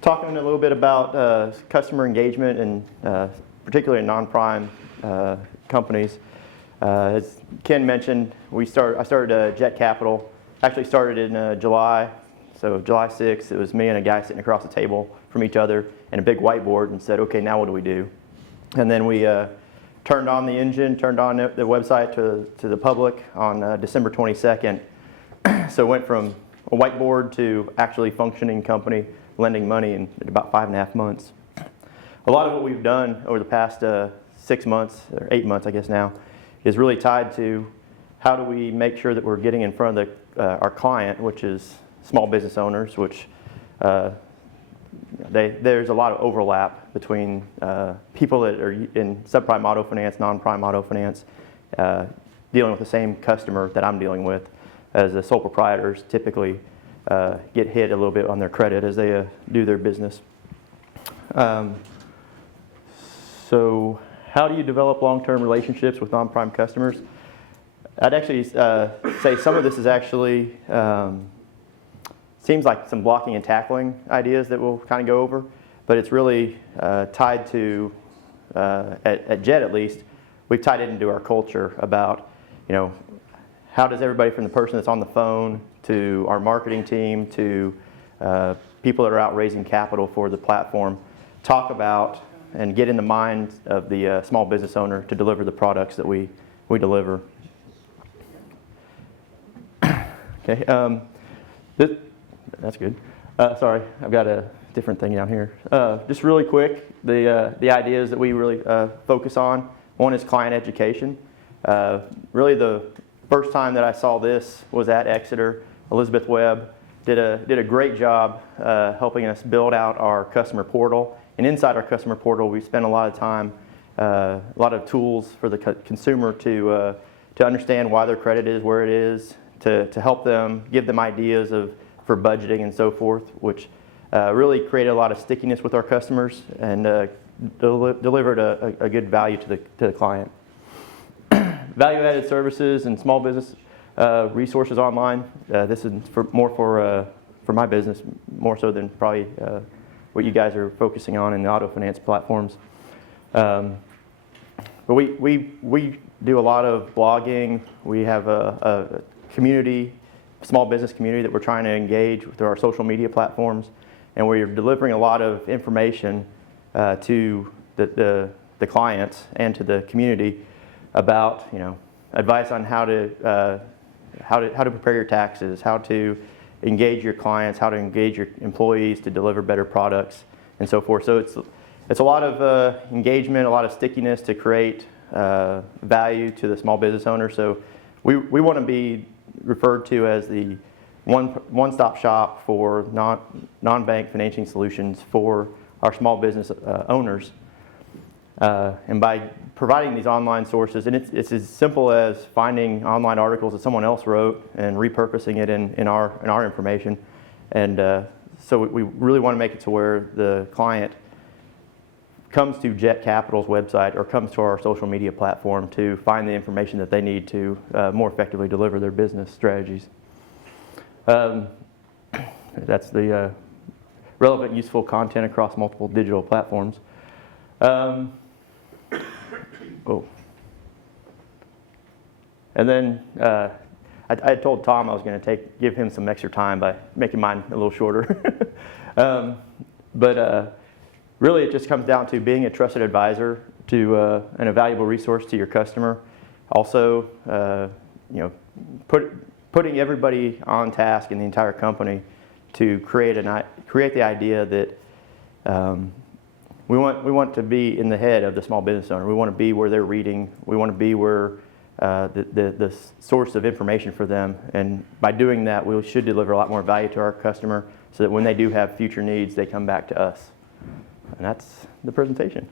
talking a little bit about customer engagement and particularly in non-prime companies. As Ken mentioned, I started Jet Capital. Actually started in July, so July 6th. It was me and a guy sitting across the table from each other and a big whiteboard, and said, okay, now what do we do? And then we turned on the engine, turned on the website to the public on December 22nd. So it went from a whiteboard to actually functioning company lending money in about 5.5 months. A lot of what we've done over the past 6 months, or 8 months I guess now, is really tied to how do we make sure that we're getting in front of our client, which is small business owners, which there's a lot of overlap between people that are in subprime auto finance, non-prime auto finance, dealing with the same customer that I'm dealing with, as the sole proprietors typically get hit a little bit on their credit as they do their business. So how do you develop long-term relationships with non-prime customers? I'd actually say some of this is actually seems like some blocking and tackling ideas that we'll kind of go over, but it's really tied to, at Jet at least, we've tied it into our culture about, how does everybody from the person that's on the phone to our marketing team to people that are out raising capital for the platform talk about and get in the mind of the small business owner to deliver the products that we deliver. Okay, that's good. Sorry, I've got a different thing down here. Just really quick, the ideas that we really focus on. One is client education. Really the first time that I saw this was at Exeter. Elizabeth Webb did a great job helping us build out our customer portal. And inside our customer portal, we spent a lot of time, a lot of tools for the consumer to understand why their credit is where it is, to help them, give them ideas for budgeting and so forth, which really created a lot of stickiness with our customers and delivered a good value to the client. Value-added services and small business resources online. This is more for my business, more so than probably what you guys are focusing on in the auto finance platforms. But we do a lot of blogging. We have a community, small business community that we're trying to engage through our social media platforms, and we're delivering a lot of information to the clients and to the community about advice on how to prepare your taxes, how to engage your clients, how to engage your employees to deliver better products, and so forth. So it's a lot of engagement, a lot of stickiness to create value to the small business owner. So we want to be referred to as the one-stop shop for non-bank financing solutions for our small business owners. And by providing these online sources, and it's as simple as finding online articles that someone else wrote and repurposing it in our information. And so we really want to make it to where the client comes to Jet Capital's website or comes to our social media platform to find the information that they need to more effectively deliver their business strategies. That's the relevant, useful content across multiple digital platforms. And then I told Tom I was going to give him some extra time by making mine a little shorter. But really it just comes down to being a trusted advisor to and a valuable resource to your customer. Also, putting everybody on task in the entire company to create the idea that we want to be in the head of the small business owner. We want to be where they're reading. We want to be where the source of information for them. And by doing that, we should deliver a lot more value to our customer so that when they do have future needs, they come back to us. And that's the presentation.